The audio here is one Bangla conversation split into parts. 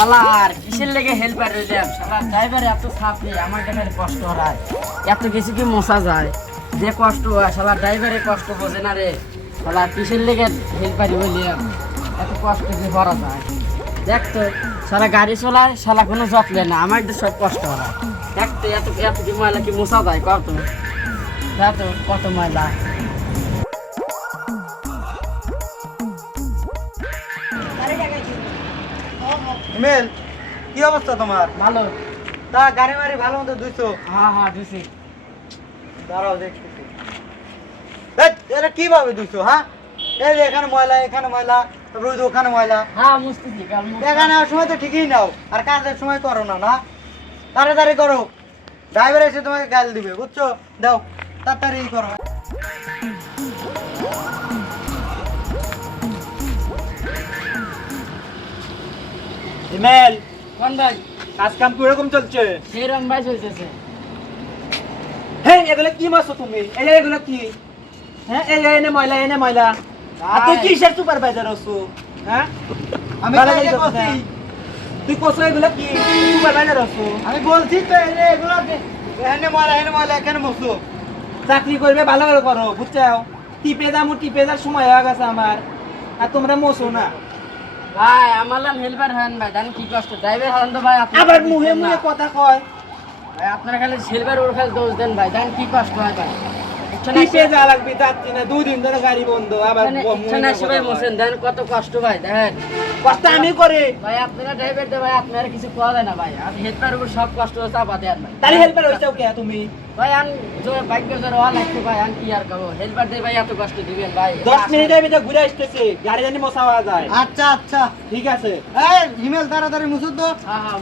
শালা আর কিসের লেগে হেল্পার রইলাম শালা ড্রাইভার এত চাপ নেই আমার দেখার কষ্ট হয়? এত কিছু কি মশা যায়? যে কষ্ট হয় শালা ড্রাইভারের কষ্ট বোঝে না রে। শালা কিসের লেগে হেল্পারি হইলাম এত কষ্ট যে ভরা যায়? দেখ তো সারা গাড়ি চলায় শালা কোনো যত্নে না, আমার তো সব কষ্ট হয়। দেখ তো, এত এত কি ময়লা কি মশা যায়? কত কত ময়লা। হিমেল কি অবস্থা তোমার? ভালো। তা গাড়ি মারি ভালো মতো দুইছো হ্যাঁ হ্যাঁ দিছি দাঁড়াও দেখতেছি। এটা কীভাবে দুইছো হ্যাঁ এই এখানে ময়লা এখানে ময়লা যে ওখানে ময়লা। হ্যাঁ মুস্তিছি কাল দেখা নেওয়ার সময় তো ঠিকই নাও আর কাজের সময় করো না না? তাড়াতাড়ি করো। ড্রাইভার এসে তোমাকে গাল দিবে বুঝছ? দাও তাড়াতাড়ি করো। হিমেল কোন ভাই? কাজ কাম কীরকম চলছে? সেইরকম ভাই চলতেছে। হ্যাঁ এগুলো কি মারছো তুমি? এই যে এগুলো কি? হ্যাঁ এই এনে ময়লা এনে ময়লা। আর তুই কিসের সুপারভাইজার হ্যাঁ আমি। তুই এগুলো কি? সুপারভাইজার আমি বলছি তো এগুলো এখানে ময়লা এখানে ময়লা এখানে মসু চাকরি করবে ভালো করে করো বুঝছ? টিপে যাব টিপে যার সময় হয়ে গেছে আমার। আর তোমরা মোসো না। আমার নাম হেল্পার হন ভাই জানেন কি কষ্ট। ড্রাইভার হন তো ভাই আবার মুহে। মুহে কথা কয়। ভাই আপনারা খালি হেল্পার ওর খালি দোষ দেন ভাই জানেন কি কষ্ট হয় ভাই। ইচ্ছা যা লাগবে যাচ্ছি না দুই ধরে গাড়ি বন্ধ আবার ইচ্ছা না- মুহে ইচ্ছা না মুহে সে কথা ভাই কয়। দেন কত কষ্ট ভাই দেখেন। কষ্ট আমি করে। ভাই আপনারা ড্রাইভার দে ভাই আপনারা কিছু কোয়া যায় না ভাই। আর হেল্পার উপর সব কষ্ট চাপা দেন ভাই। তাহলে হেল্পার হইছাও কে তুমি? ভাই আন জোর বাইক জোর ওয়া লাগছে ভাই আন কি আর করব হেল্পার দে ভাই এত কষ্ট দিবেন ভাই। ঘুরে আসতেছে গাড়ি জানি যায়। আচ্ছা আচ্ছা। ঠিক আছে। এই হিমেল তাড়াতাড়ি মুসুদ তো। হ্যাঁ হ্যাঁ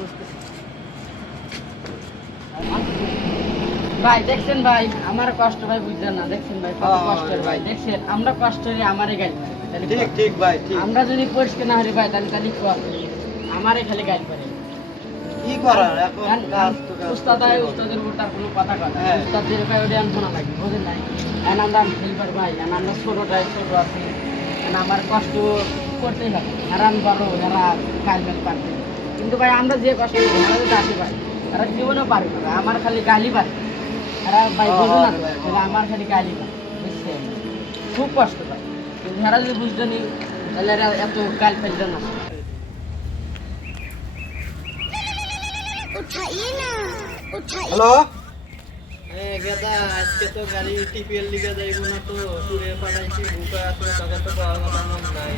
ভাই দেখছেন ভাই? আমার কষ্ট ভাই বুঝলেন না। দেখছেন ভাই কত হ্যাঁ, কষ্টের ভাই। দেখছেন? আমরা কষ্ট হলে আমারই গাইল পারে ঠিক ঠিক ভাই ঠিক। আমরা যদি পরিষ্কার না হরি ভাই তাহলে তাহলে কি হবে? আমারই খালি গাইল পারে কি করার? এখন কারণ কাজ তো কাজ উস্তাদ হয় হবে। উস্তাদের উপর তার কোনো কথা কথা হ্যাঁ। উস্তাদ যে ভাই ওটা আমি শোনা লাগবে বুঝেন নাই? এখন আমরা হেল্পার ভাই এখন আমরা ছোটো আছি। এখন আমার কষ্ট করতেই হবে। আমি বড় যারা কাজ পারবে। কিন্তু ভাই আমরা যে কষ্ট করি আমরা আসি ভাই। তারা জীবনেও পারবে আমার খালি গালি পারে এরা ভাই বুঝো আজকে তো গাড়ি টিপিএল লিগে যাইব না তো সুরে পাঠাইছি বুকা তো টাকা তো পাওয়া নাই।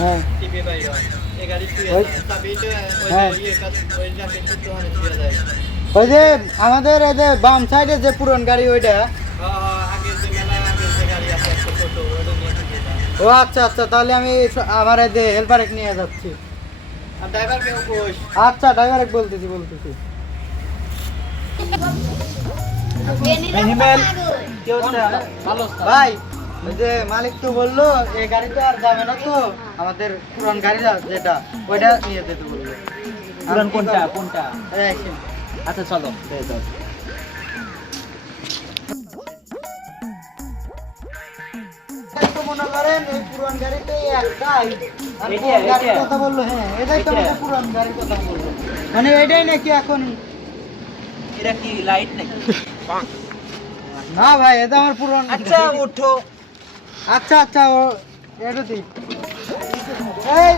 হ্যাঁ ওই-। যে আমাদের এই যে বাম সাইডে যে পুরন গাড়ি ওইটা? ও আচ্ছা আচ্ছা তাহলে আমি আমার এই যে হেল্পার নিয়ে যাচ্ছি। আচ্ছা ড্রাইভার বলতেছি বলতেছি। কি হচ্ছে ভাই যে মালিক তো বলল এই গাড়ি তো আর যাবে না তো। আমাদের পুরান গাড়িটা যেটা ওইটা নিয়ে যেতে বলল। পুরান কোনটা কোনটা? আচ্ছা চলো। মনে করেন পুরান একটাই? কথা বলল হ্যাঁ এটাই তো আমাদের পুরান গাড়ির কথা বলল। মানে এটাই নাকি এখন এটা কি লাইট নাকি? না ভাই এটা আমার পুরান আচ্ছা ওঠো। আচ্ছা আচ্ছা ও এটা দিই। এই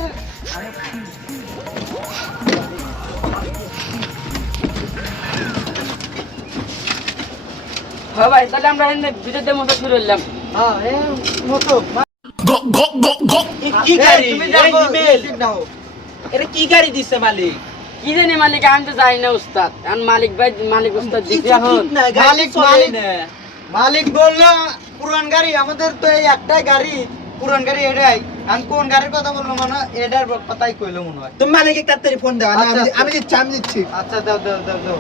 হ্যাঁ ভাই তাহলে আমরা এখানে বিরুদ্ধে মতো শুরু করলাম। হ্যাঁ এই মতো। কি গাড়ি? এটা কি গাড়ি দিছে মালিক? কি জানি মালিক আমি তো যাই না উস্তাদ। মালিক ভাই মালিক উস্তাদ দিতে মালিক, মালিক। মালিক বলল পুরান গাড়ি আমাদের তো এই একটাই গাড়ি পুরান গাড়ি এটাই আমি কোন গাড়ির কথা বলল মানে এটার কথাই কইলো মনে হয় তুমি মালিককে তাড়াতাড়ি ফোন দাও আচ্ছা, আচ্ছা। আমি দিচ্ছি আমি দিচ্ছি আচ্ছা দাও দাও দাও দাও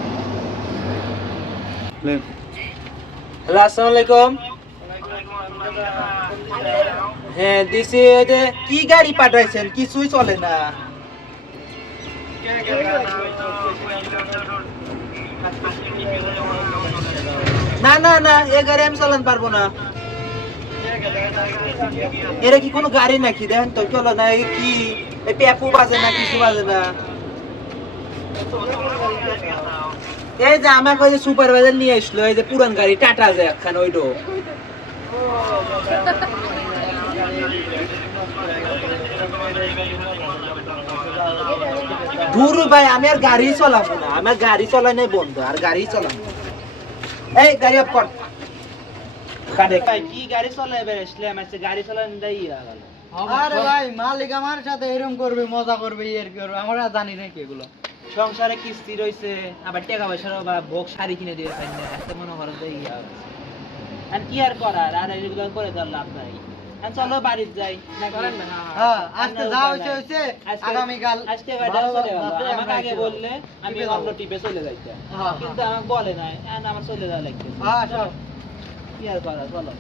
হ্যালো আসসালামু আলাইকুম হ্যাঁ দিছি যে কি গাড়ি পাঠাইছেন কিছুই চলে না না না না, এ গাড়ি আমি চালাতে পারব না। এরা কি কোনো গাড়ি নাকি? দেখেন তো, চলো না এই কি? পেপু বাজে না, কিছু বাজে না। এই যে আমাকে ওই যে সুপারভাইজার নিয়ে আসলো, এই যে পুরান গাড়ি, টাটা যে একখান ওইটো দূর ভাই, আমি আর গাড়ি চালাবো না, আমার গাড়ি চালাই নাই বন্ধ, আর গাড়ি চালাবো। এই গাড়ি অফ কর। কাদে কি গাড়ি চালাই বেরোসলে আমার সে গাড়ি চালান দেই গেল। আরে ভাই মালিক আমার সাথে এরকম করবে মজা করবে ইয়ের করবে। আমরা জানি নাকি এগুলো। সংসারে কিস্তি রইছে আবার টাকা পয়সারও বা ভোগ শাড়ি কিনে দিয়ে পাই না এত মনে করো যে ইয়া আর কি আর করার? আর এগুলো করে দেওয়ার লাভ নাই। চলো বাড়িতে যাই হ্যাঁ আজকে যা হয়েছে হয়েছে আগামীকাল আজকে বাইরে ভালো চলে গেল রাতে আমাকে আগে বললে আমি টিপে অন্য টিপে চলে যাইতাম। হ্যাঁ, কিন্তু আমাকে বলে নাই আমার চলে যাওয়া লাগছে হ্যাঁ সব কি আর করা চলো।